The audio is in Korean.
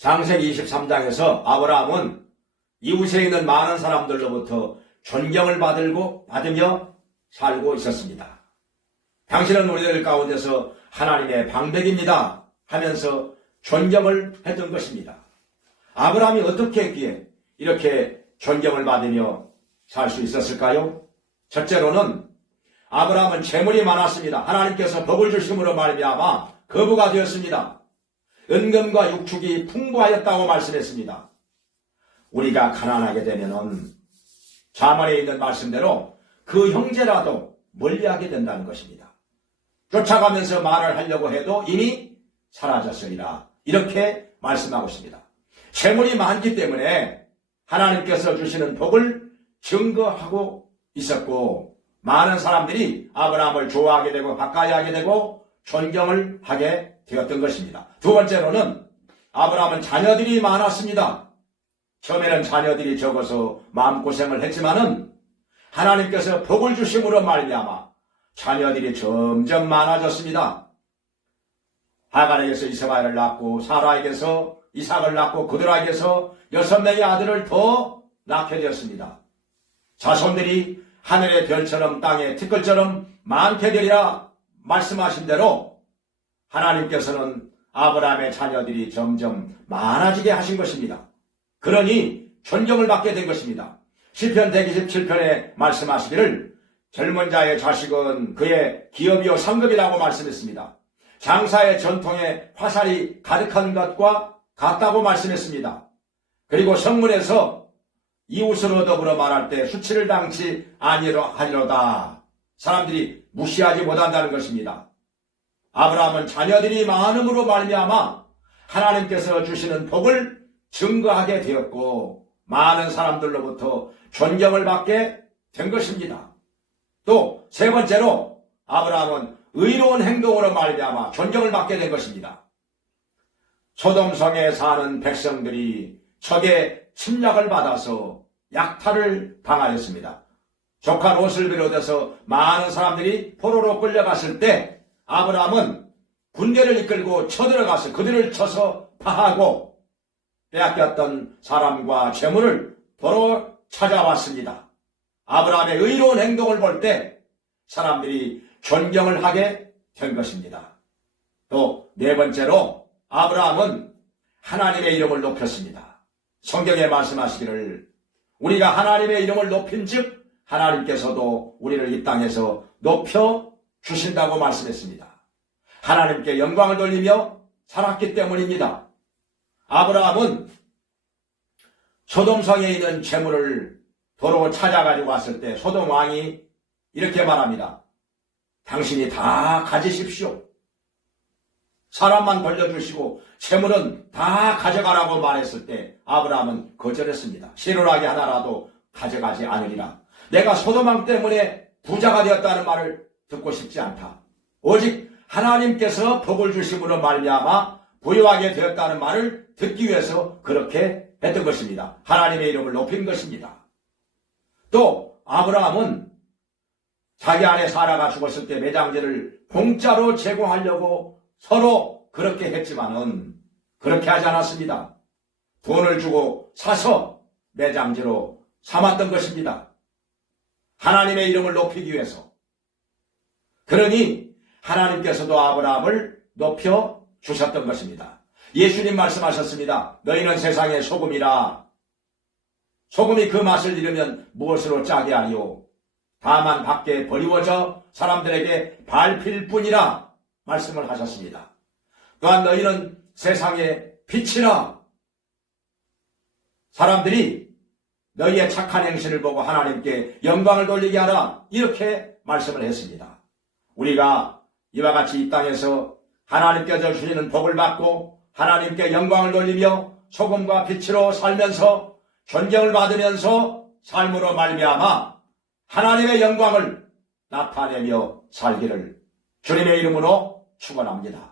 창세기 23장에서 아브라함은 이웃에 있는 많은 사람들로부터 존경을 받으며 살고 있었습니다. 당신은 우리들 가운데서 하나님의 방백입니다 하면서 존경을 했던 것입니다. 아브라함이 어떻게 했기에 이렇게 존경을 받으며 살 수 있었을까요? 첫째로는 아브라함은 재물이 많았습니다. 하나님께서 복을 주심으로 말미암아 거부가 되었습니다. 은금과 육축이 풍부하였다고 말씀했습니다. 우리가 가난하게 되면은 자문에 있는 말씀대로 그 형제라도 멀리하게 된다는 것입니다. 쫓아가면서 말을 하려고 해도 이미 사라졌으리라. 이렇게 말씀하고 있습니다. 재물이 많기 때문에 하나님께서 주시는 복을 증거하고 있었고, 많은 사람들이 아브라함을 좋아하게 되고 가까이 하게 되고 존경을 하게 되었던 것입니다. 두 번째로는 아브라함은 자녀들이 많았습니다. 처음에는 자녀들이 적어서 마음고생을 했지만은 하나님께서 복을 주심으로 말미암아 자녀들이 점점 많아졌습니다. 하갈에게서 이스마엘을 낳고 사라에게서 이삭을 낳고 그들에게서 6명의 아들을 더 낳게 되었습니다. 자손들이 하늘의 별처럼 땅의 티끌처럼 많게 되리라 말씀하신 대로 하나님께서는 아브라함의 자녀들이 점점 많아지게 하신 것입니다. 그러니 존경을 받게 된 것입니다. 시편 127편에 말씀하시기를 젊은 자의 자식은 그의 기업이요 상급이라고 말씀했습니다. 장사의 전통에 화살이 가득한 것과 같다고 말씀했습니다. 그리고 성문에서 이웃으로 더불어 말할 때 수치를 당치 아니하리로다. 사람들이 무시하지 못한다는 것입니다. 아브라함은 자녀들이 많음으로 말미암아 하나님께서 주시는 복을 증거하게 되었고 많은 사람들로부터 존경을 받게 된 것입니다. 또 세 번째로 아브라함은 의로운 행동으로 말미암아 존경을 받게 된 것입니다. 소돔성에 사는 백성들이 적의 침략을 받아서 약탈을 당하였습니다. 조카 롯을 비롯해서 많은 사람들이 포로로 끌려갔을 때 아브라함은 군대를 이끌고 쳐들어가서 그들을 쳐서 파하고 빼앗겼던 사람과 재물을 도로 찾아왔습니다. 아브라함의 의로운 행동을 볼 때 사람들이 존경을 하게 된 것입니다. 또 네 번째로 아브라함은 하나님의 이름을 높였습니다. 성경에 말씀하시기를 우리가 하나님의 이름을 높인 즉 하나님께서도 우리를 이 땅에서 높여 주신다고 말씀했습니다. 하나님께 영광을 돌리며 살았기 때문입니다. 아브라함은 소돔성에 있는 재물을 도로 찾아가지고 왔을 때 소돔 왕이 이렇게 말합니다. 당신이 다 가지십시오. 사람만 돌려주시고 재물은 다 가져가라고 말했을 때 아브라함은 거절했습니다. 실오라기 하나라도 가져가지 않으리라. 내가 소돔 왕 때문에 부자가 되었다는 말을 듣고 싶지 않다. 오직 하나님께서 복을 주심으로 말미암아 부유하게 되었다는 말을 듣기 위해서 그렇게 했던 것입니다. 하나님의 이름을 높인 것입니다. 또 아브라함은 자기 아내 사라가 죽었을 때 매장제를 공짜로 제공하려고 서로 그렇게 했지만은 그렇게 하지 않았습니다. 돈을 주고 사서 매장제로 삼았던 것입니다. 하나님의 이름을 높이기 위해서. 그러니 하나님께서도 아브라함을 높여 주셨던 것입니다. 예수님 말씀하셨습니다. 너희는 세상의 소금이라. 소금이 그 맛을 잃으면 무엇으로 짜게 하리요? 다만 밖에 버리워져 사람들에게 밟힐 뿐이라 말씀을 하셨습니다. 또한 너희는 세상의 빛이라. 사람들이 너희의 착한 행실을 보고 하나님께 영광을 돌리게 하라. 이렇게 말씀을 했습니다. 우리가 이와 같이 이 땅에서 하나님께서 주시는 복을 받고 하나님께 영광을 돌리며 소금과 빛으로 살면서 존경을 받으면서 삶으로 말미암아 하나님의 영광을 나타내며 살기를 주님의 이름으로 축원합니다.